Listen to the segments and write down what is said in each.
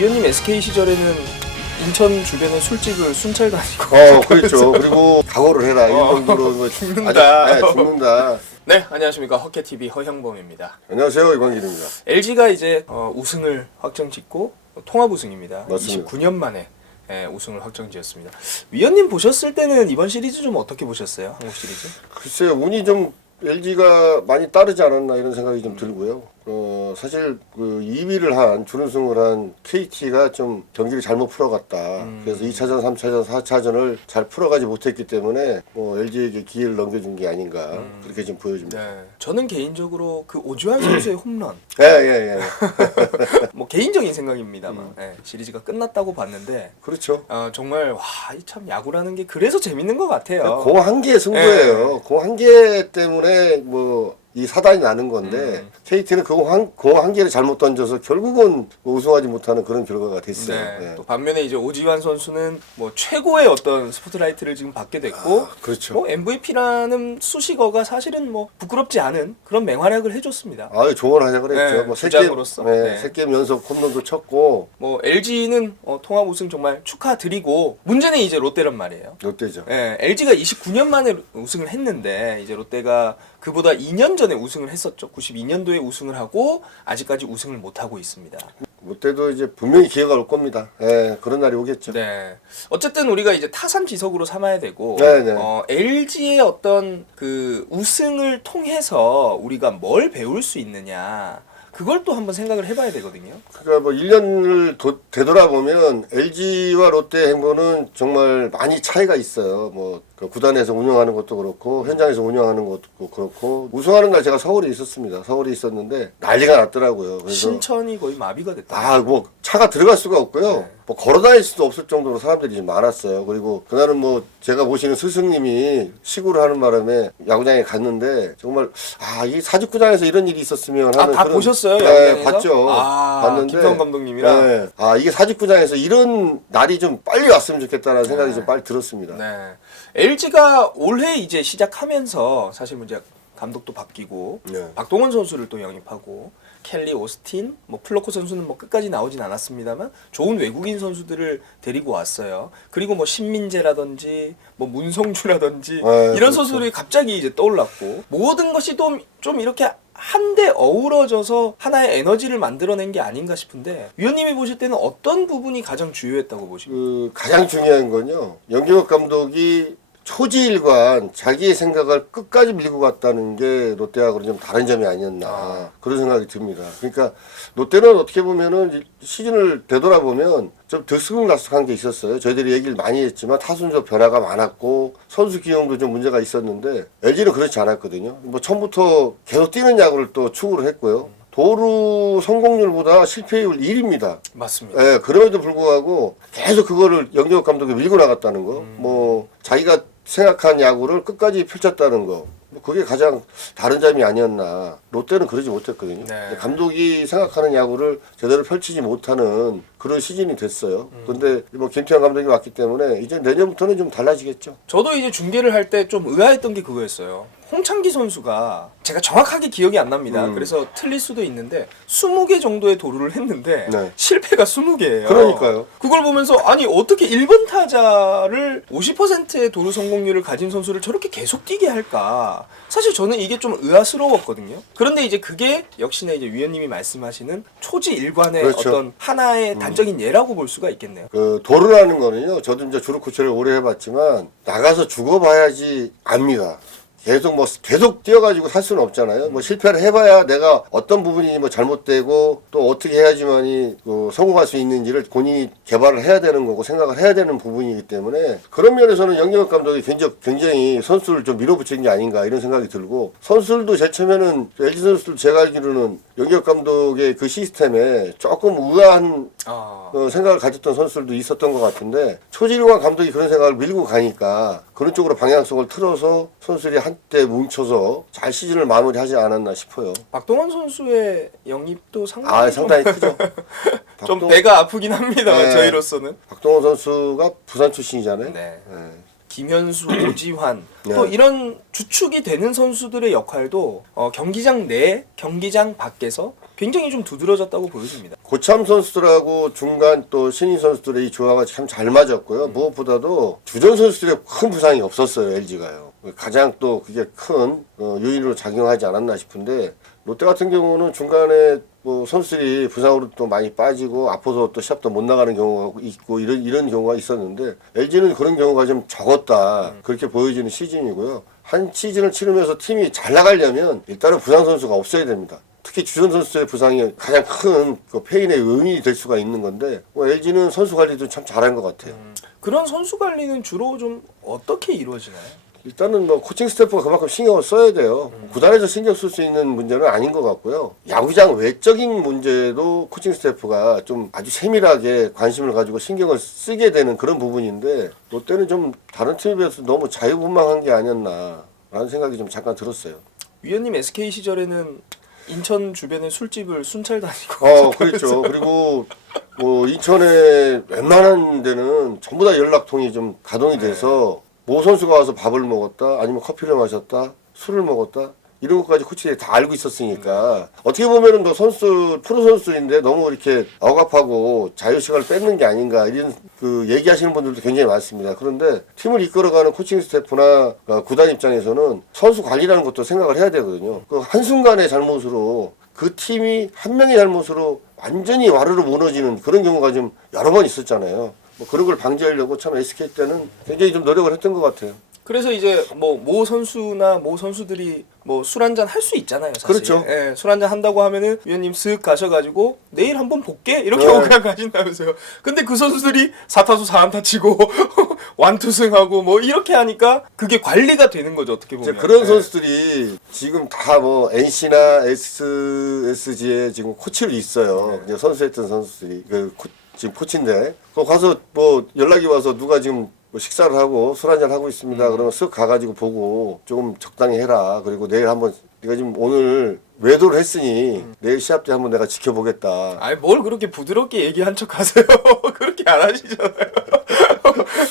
위원님 SK 시절에는 인천 주변의 술집을 순찰 다니고 그렇죠. 그리고 각오를 해라. 이 정도로 뭐 죽는다. 네, 죽는다. 네, 안녕하십니까. 허케TV 허형범입니다. 안녕하세요. 이광길입니다. LG가 이제 우승을 확정짓고 통합 우승입니다. 맞습니다. 29년 만에 우승을 확정지었습니다. 위원님 보셨을 때는 이번 시리즈 좀 어떻게 보셨어요? 한국 시리즈? 글쎄요. 운이 좀 LG가 많이 따르지 않았나 이런 생각이 좀 들고요. 사실 그 2위를 한 준우승을 한 KT가 좀 경기를 잘못 풀어갔다. 그래서 2차전, 3차전, 4차전을 잘 풀어가지 못했기 때문에 LG에게 기회를 넘겨준 게 아닌가 그렇게 좀 보여집니다. 네, 저는 개인적으로 그 오주환 선수의 홈런 예. 뭐 개인적인 생각입니다만 시리즈가 끝났다고 봤는데 그렇죠. 정말 참 야구라는 게 그래서 재밌는 것 같아요. 공 한 개의 승부예요. 공 한 개 때문에 이 사단이 나는 건데 KT는 공 한 개를 잘못 던져서 결국은 우승하지 못하는 그런 결과가 됐어요. 네. 또 반면에 이제 오지환 선수는 뭐 최고의 어떤 스포트라이트를 지금 받게 됐고, 그렇죠. 뭐 MVP라는 수식어가 사실은 뭐 부끄럽지 않은 그런 맹활약을 해줬습니다. 조언하자 그랬죠. 네, 주장으로서. 세 게임 연속 홈런도 쳤고. 뭐 LG는 통합 우승 정말 축하드리고, 문제는 이제 롯데란 말이에요. 롯데죠. LG가 29년 만에 우승을 했는데 이제 롯데가 그보다 2년 전에 우승을 했었죠. 92년도에 우승을 하고 아직까지 우승을 못 하고 있습니다. 롯데도 이제 분명히 기회가 올 겁니다. 그런 날이 오겠죠. 네. 어쨌든 우리가 이제 타산지석으로 삼아야 되고, 네. LG의 어떤 그 우승을 통해서 우리가 뭘 배울 수 있느냐. 그걸 또 한번 생각을 해봐야 되거든요. 그러니까 뭐 1년을 되돌아보면 LG와 롯데 행보는 정말 많이 차이가 있어요. 그 구단에서 운영하는 것도 그렇고 현장에서 운영하는 것도 그렇고 우승하는 날 제가 서울에 있었습니다. 서울에 있었는데 난리가 났더라고요. 그래서 신천이 거의 마비가 됐다. 차가 들어갈 수가 없고요. 네. 걸어 다닐 수도 없을 정도로 사람들이 좀 많았어요. 그리고 그날은 제가 모시는 스승님이 시구를 하는 바람에 야구장에 갔는데 정말 이 사직구장에서 이런 일이 있었으면 하는 다 보셨어요? 네, 야구장에서? 봤죠. 봤는데 김성 감독님이랑. 네. 이게 사직구장에서 이런 날이 좀 빨리 왔으면 좋겠다는 생각이 좀 빨리 들었습니다. 네. LG가 올해 이제 시작하면서 사실 이제 감독도 바뀌고 박동원 선수를 또 영입하고 켈리 오스틴, 플로코 선수는 끝까지 나오진 않았습니다만 좋은 외국인 선수들을 데리고 왔어요. 그리고 신민재라든지 문성주라든지 이런 그렇죠. 선수들이 갑자기 이제 떠올랐고 모든 것이 좀 이렇게 한데 어우러져서 하나의 에너지를 만들어낸 게 아닌가 싶은데 위원님이 보실 때는 어떤 부분이 가장 주요했다고 보십니까? 가장 중요한 건요. 연기혁 감독이 초지일관 자기의 생각을 끝까지 밀고 갔다는 게 롯데하고는 좀 다른 점이 아니었나 그런 생각이 듭니다. 그러니까 롯데는 어떻게 보면은 시즌을 되돌아보면 좀 들쑥날쑥한 게 있었어요. 저희들이 얘기를 많이 했지만 타순적 변화가 많았고 선수 기용도 좀 문제가 있었는데 LG는 그렇지 않았거든요. 처음부터 계속 뛰는 야구를 또 추구를 했고요. 도루 성공률보다 실패율 1위입니다. 맞습니다. 그럼에도 불구하고 계속 그거를 영재혁 감독이 밀고 나갔다는 거. 자기가 생각한 야구를 끝까지 펼쳤다는 거. 그게 가장 다른 점이 아니었나. 롯데는 그러지 못했거든요. 네. 감독이 생각하는 야구를 제대로 펼치지 못하는 그런 시즌이 됐어요. 근데 김태형 감독이 왔기 때문에 이제 내년부터는 좀 달라지겠죠. 저도 이제 중계를 할 때 좀 의아했던 게 그거였어요. 홍창기 선수가 제가 정확하게 기억이 안 납니다. 그래서 틀릴 수도 있는데 20개 정도의 도루를 했는데 실패가 20개예요. 그러니까요. 그걸 보면서 어떻게 1번 타자를 50%의 도루 성공률을 가진 선수를 저렇게 계속 뛰게 할까? 사실 저는 이게 좀 의아스러웠거든요. 그런데 이제 그게 역시나 이제 위원님이 말씀하시는 초지일관의 그렇죠. 어떤 하나의 단적인 예라고 볼 수가 있겠네요. 도루라는 거는요. 저도 이제 주루 코치를 오래 해봤지만 나가서 죽어봐야지 압니다. 계속 뛰어가지고 살 수는 없잖아요. 실패를 해봐야 내가 어떤 부분이 잘못되고 또 어떻게 해야지만이 성공할 수 있는지를 본인이 개발을 해야 되는 거고 생각을 해야 되는 부분이기 때문에 그런 면에서는 영재혁 감독이 굉장히 선수를 좀 밀어붙인 게 아닌가 이런 생각이 들고 선수들도 제쳐면은 LG 선수들 제가 알기로는 영재혁 감독의 그 시스템에 조금 우아한 생각을 가졌던 선수들도 있었던 것 같은데 초지일관 감독이 그런 생각을 밀고 가니까 그런 쪽으로 방향성을 틀어서 선수들이 한때 뭉쳐서 잘 시즌을 마무리하지 않았나 싶어요. 박동원 선수의 영입도 상당히 상당히 크죠. 좀 배가 아프긴 합니다. 저희로서는. 박동원 선수가 부산 출신이잖아요. 네. 김현수, 오지환 네. 또 이런 주축이 되는 선수들의 역할도 경기장 내, 경기장 밖에서 굉장히 좀 두드러졌다고 보여집니다. 고참 선수들하고 중간 또 신인 선수들의 이 조화가 참 잘 맞았고요. 무엇보다도 주전 선수들의 큰 부상이 없었어요. LG가요. 가장 또 그게 큰 요인으로 작용하지 않았나 싶은데 롯데 같은 경우는 중간에 뭐 선수들이 부상으로 또 많이 빠지고 아파서 또 시합도 못 나가는 경우가 있고 이런 경우가 있었는데 LG는 그런 경우가 좀 적었다. 그렇게 보여지는 시즌이고요. 한 시즌을 치르면서 팀이 잘 나가려면 일단은 부상 선수가 없어야 됩니다. 특히 주전 선수의 부상이 가장 큰 그 패인의 요인이 될 수가 있는 건데 LG는 선수 관리도 참 잘한 것 같아요. 그런 선수 관리는 주로 좀 어떻게 이루어지나요? 일단은 뭐 코칭 스태프가 그만큼 신경을 써야 돼요. 구단에서 신경 쓸 수 있는 문제는 아닌 것 같고요. 야구장 외적인 문제도 코칭 스태프가 좀 아주 세밀하게 관심을 가지고 신경을 쓰게 되는 그런 부분인데 롯데는 좀 다른 팀에 비해서 너무 자유분방한 게 아니었나라는 생각이 좀 잠깐 들었어요. 위원님 SK 시절에는 인천 주변에 술집을 순찰 다니고 그렇죠. 그리고 뭐 인천에 웬만한 데는 전부 다 연락통이 좀 가동이 돼서 모 선수가 와서 밥을 먹었다, 아니면 커피를 마셨다, 술을 먹었다 이런 것까지 코치들이 다 알고 있었으니까 어떻게 보면은 너 선수 프로 선수인데 너무 이렇게 억압하고 자유 시간을 뺏는 게 아닌가 이런 그 얘기하시는 분들도 굉장히 많습니다. 그런데 팀을 이끌어가는 코칭 스태프나 구단 입장에서는 선수 관리라는 것도 생각을 해야 되거든요. 그 한순간의 잘못으로 그 팀이 한 명의 잘못으로 완전히 와르르 무너지는 그런 경우가 좀 여러 번 있었잖아요. 뭐 그런 걸 방지하려고 참 SK 때는 굉장히 좀 노력을 했던 것 같아요. 그래서 이제 뭐 모 선수나 모 선수들이 뭐 술 한잔 할 수 있잖아요, 사실. 그렇죠. 예, 술 한잔 한다고 하면은 위원님 쓱 가셔가지고 내일 한번 볼게 이렇게 네. 하고 그냥 가신다면서요. 근데 그 선수들이 4타수 4안타 치고 완투승하고 뭐 이렇게 하니까 그게 관리가 되는 거죠, 어떻게 보면. 그런 예. 선수들이 지금 다 뭐 NC나 SSG에 지금 코치를 있어요. 그냥 선수했던 선수들이 지금 코치인데 그 가서 뭐 연락이 와서 누가 지금 뭐 식사를 하고 술 한잔 하고 있습니다. 그러면 쓱 가가지고 보고 조금 적당히 해라. 그리고 내일 한번 네가 지금 오늘 외도를 했으니 내일 시합 때 한번 내가 지켜보겠다. 아니 뭘 그렇게 부드럽게 얘기한 척 하세요. 그렇게 안 하시잖아요.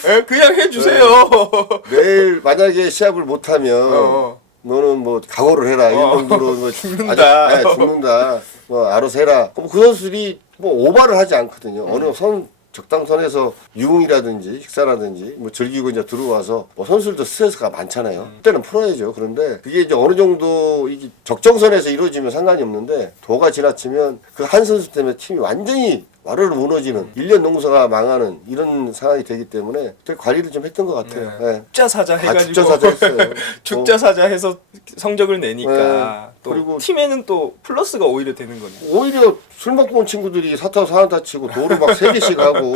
예, 그냥 해주세요. 내일 만약에 시합을 못하면 너는 뭐 각오를 해라. 이 정도로 뭐 죽는다. 죽는다. 뭐 알아서 해라. 그럼 그 선수들이 뭐 오바를 하지 않거든요. 어느 적당선에서 유흥이라든지 식사라든지 뭐 즐기고 이제 들어와서 뭐 선수들도 스트레스가 많잖아요. 그때는 풀어야죠. 그런데 그게 이제 어느 정도 이게 적정선에서 이루어지면 상관이 없는데 도가 지나치면 그 한 선수 때문에 팀이 완전히 와르르 무너지는 1년 농사가 망하는 이런 상황이 되기 때문에 되게 관리를 좀 했던 것 같아요. 네. 죽자사자 해가지고 죽자사자 했어요. 죽자사자 해서 성적을 내니까 또 그리고 팀에는 또 플러스가 오히려 되는 거죠. 오히려 술 먹고 온 친구들이 4타 4안타 치고 도루 막 3개씩 하고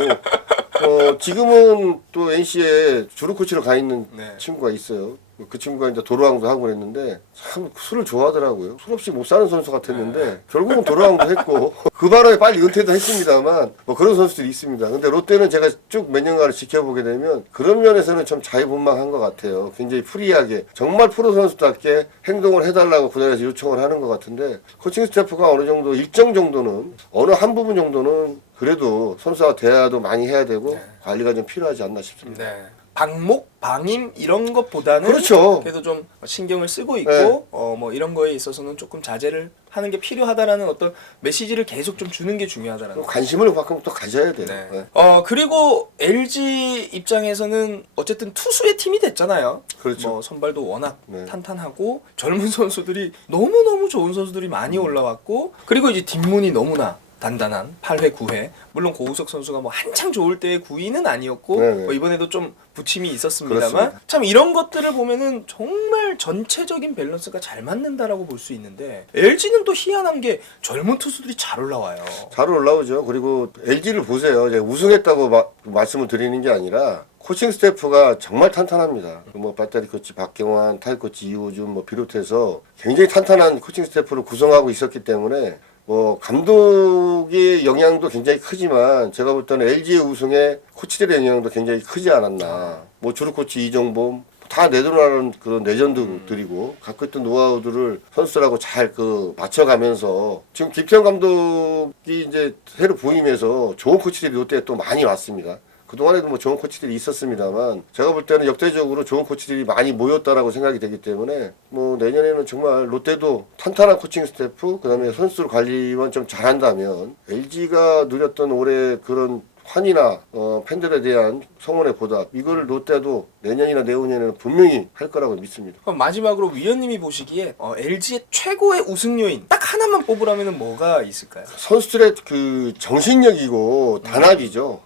지금은 또 NC에 주루 코치로 가 있는 친구가 있어요. 그 친구가 이제 도루왕도 하고 그랬는데 참 술을 좋아하더라고요. 술 없이 못 사는 선수 같았는데 결국은 도루왕도 했고 그 바람에 빨리 은퇴도 했습니다만 뭐 그런 선수들이 있습니다. 근데 롯데는 제가 쭉 몇 년간을 지켜보게 되면 그런 면에서는 좀 자유분방한 것 같아요. 굉장히 프리하게 정말 프로 선수답게 행동을 해달라고 구단에서 요청을 하는 것 같은데 코칭 스태프가 어느 정도 일정 정도는 어느 한 부분 정도는 그래도 선수와 대화도 많이 해야 되고 관리가 좀 필요하지 않나 싶습니다. 네. 방목, 방임 이런 것보다는 그렇죠. 그래도 좀 신경을 쓰고 있고 뭐 이런 거에 있어서는 조금 자제를 하는 게 필요하다라는 어떤 메시지를 계속 좀 주는 게 중요하다라는 거. 관심을 가끔 또 가져야 돼요. 네. 네. 그리고 LG 입장에서는 어쨌든 투수의 팀이 됐잖아요. 그렇죠. 뭐 선발도 워낙 네. 탄탄하고 젊은 선수들이 너무너무 좋은 선수들이 많이 올라왔고 그리고 이제 뒷문이 너무나 단단한 8회, 9회. 물론 고우석 선수가 뭐 한창 좋을 때의 9위는 아니었고 뭐 이번에도 좀 부침이 있었습니다만 그렇습니다. 참 이런 것들을 보면은 정말 전체적인 밸런스가 잘 맞는다라고 볼 수 있는데 LG는 또 희한한 게 젊은 투수들이 잘 올라와요. 잘 올라오죠. 그리고 LG를 보세요. 이제 우승했다고 말씀을 드리는 게 아니라 코칭 스태프가 정말 탄탄합니다. 뭐 배터리 코치 박경환, 타이 코치 이호준 뭐 비롯해서 굉장히 탄탄한 코칭 스태프를 구성하고 있었기 때문에 뭐 감독의 영향도 굉장히 크지만 제가 볼 때는 LG의 우승에 코치들의 영향도 굉장히 크지 않았나. 뭐 주루 코치 이정범 다 내도라는 그런 레전드들이고 갖고 있던 노하우들을 선수들하고 잘 맞춰가면서 지금 김태형 감독이 이제 새로 부임해서 좋은 코치들이 롯데에 또 많이 왔습니다. 그동안에도 뭐 좋은 코치들이 있었습니다만 제가 볼 때는 역대적으로 좋은 코치들이 많이 모였다라고 생각이 되기 때문에 뭐 내년에는 정말 롯데도 탄탄한 코칭 스태프 그다음에 선수 관리만 좀 잘한다면 LG가 누렸던 올해 그런 환희나 팬들에 대한 성원의 보답 이거를 롯데도 내년이나 내후년에는 분명히 할 거라고 믿습니다. 그럼 마지막으로 위원님이 보시기에 LG의 최고의 우승 요인 딱 하나만 뽑으라면 뭐가 있을까요? 선수들의 그 정신력이고 단합이죠.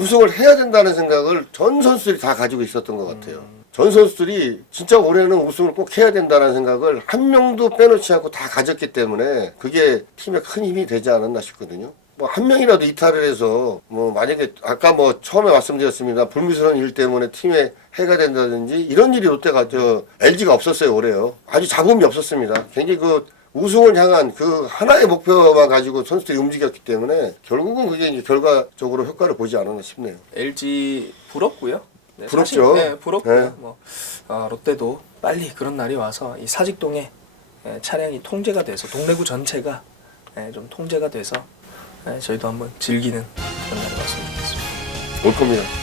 우승을 해야 된다는 생각을 전 선수들이 다 가지고 있었던 것 같아요. 전 선수들이 진짜 올해는 우승을 꼭 해야 된다는 생각을 한 명도 빼놓지 않고 다 가졌기 때문에 그게 팀에 큰 힘이 되지 않았나 싶거든요. 뭐 한 명이라도 이탈을 해서 뭐 만약에 아까 뭐 처음에 말씀드렸습니다. 불미스러운 일 때문에 팀에 해가 된다든지 이런 일이 롯데가 LG가 없었어요 올해요. 아주 잡음이 없었습니다. 굉장히 그 우승을 향한 그 하나의 목표만 가지고 선수들이 움직였기 때문에 결국은 그게 이제 결과적으로 효과를 보지 않았나 싶네요. LG 부럽고요. 네, 부럽죠. 사실, 네, 부럽고요. 네. 뭐 롯데도 빨리 그런 날이 와서 이 사직동에 차량이 통제가 돼서 동래구 전체가 좀 통제가 돼서 저희도 한번 즐기는 그런 날이 왔으면 좋겠습니다. 올 겁니다.